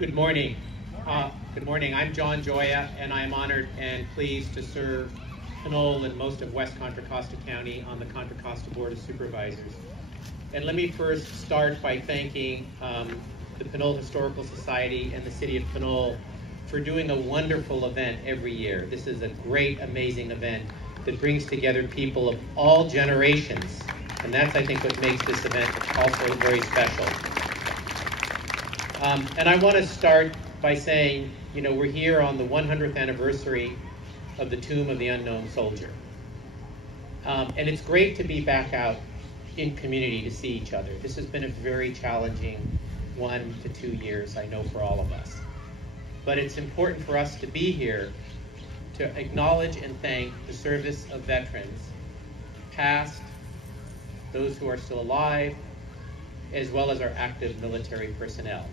Good morning. Good morning. I'm John Joya, and I'm honored and pleased to serve Pinole and most of West Contra Costa County on the Contra Costa Board of Supervisors. And let me first start by thanking the Pinole Historical Society and the City of Pinole for doing a wonderful event every year. This is a great, amazing event that brings together people of all generations. And that's, I think, what makes this event also very special. And I want to start by saying, you know, we're here on the 100th anniversary of the Tomb of the Unknown Soldier. And it's great to be back out in community to see each other. This has been a very challenging 1 to 2 years, I know, for all of us. But it's important for us to be here to acknowledge and thank the service of veterans, past, those who are still alive, as well as our active military personnel.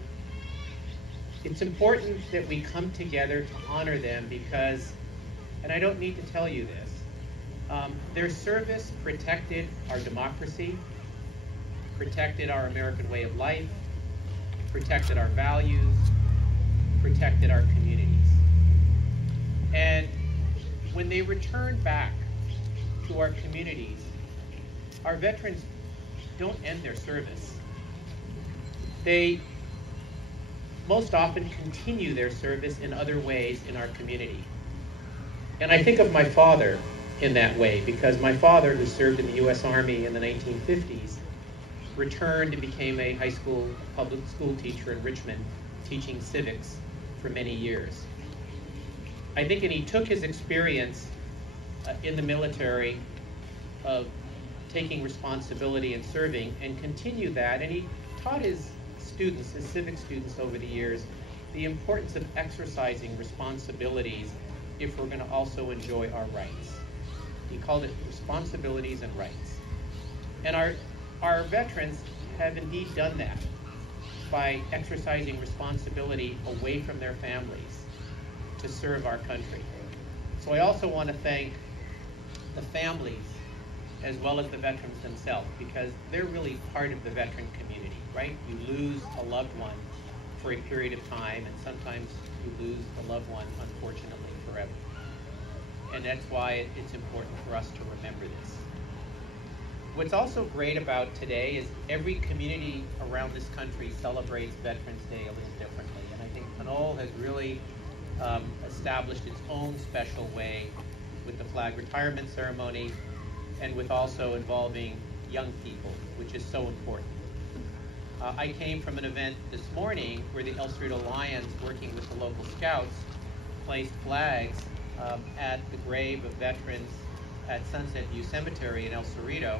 It's important that we come together to honor them because, and I don't need to tell you this, their service protected our democracy, protected our American way of life, protected our values, protected our communities. And when they return back to our communities, our veterans don't end their service. They most often continue their service in other ways in our community. And I think of my father in that way, because my father, who served in the U.S. Army in the 1950s, returned and became a high school public school teacher in Richmond, teaching civics for many years. I think, and he took his experience in the military of taking responsibility and serving and continued that, and he taught his students, his civic students over the years, the importance of exercising responsibilities if we're going to also enjoy our rights. He called it responsibilities and rights. And our veterans have indeed done that by exercising responsibility away from their families to serve our country. So I also want to thank the families as well as the veterans themselves, because they're really part of the veteran community, right? You lose a loved one for a period of time, and sometimes you lose a loved one, unfortunately, forever. And that's why it's important for us to remember this. What's also great about today is every community around this country celebrates Veterans Day a little differently. And I think Pinole has really established its own special way with the flag retirement ceremony and with also involving young people, which is so important. I came from an event this morning where the El Cerrito Lions, working with the local scouts, placed flags at the grave of veterans at Sunset View Cemetery in El Cerrito.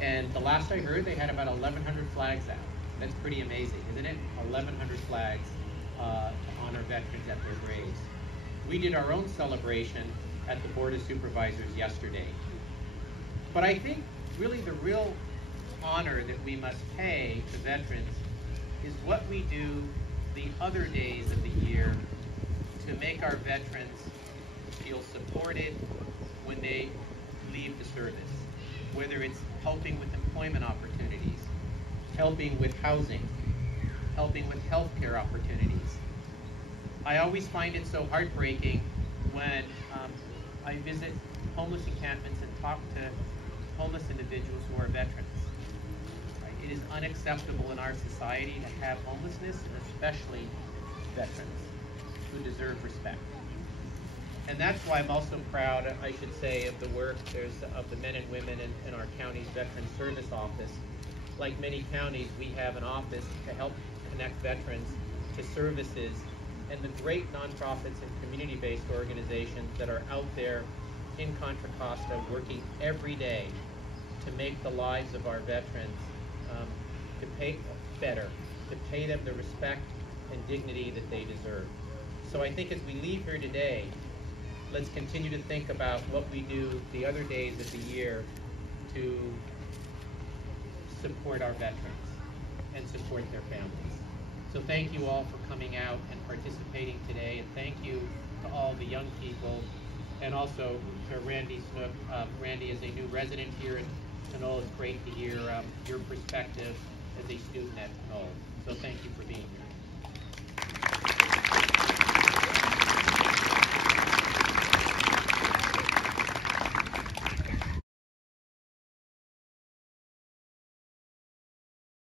And the last I heard, they had about 1,100 flags out. That's pretty amazing, isn't it? 1,100 flags to honor veterans at their graves. We did our own celebration at the Board of Supervisors yesterday. But I think really the real honor that we must pay to veterans is what we do the other days of the year to make our veterans feel supported when they leave the service, whether it's helping with employment opportunities, helping with housing, helping with healthcare opportunities. I always find it so heartbreaking when I visit homeless encampments and talk to homeless individuals who are veterans. Right? It is unacceptable in our society to have homelessness, and especially veterans who deserve respect. And that's why I'm also proud, I should say, of the work of the men and women in our county's Veteran Service Office. Like many counties, we have an office to help connect veterans to services and the great nonprofits and community-based organizations that are out there in Contra Costa working every day to make the lives of our veterans to pay better, to pay them the respect and dignity that they deserve. So I think as we leave here today, let's continue to think about what we do the other days of the year to support our veterans and support their families. So thank you all for coming out and participating today, and thank you to all the young people, and also to Randy Snook. Randy is a new resident here in Pinole. It's great to hear your perspective as a student at Pinole. So thank you for being here.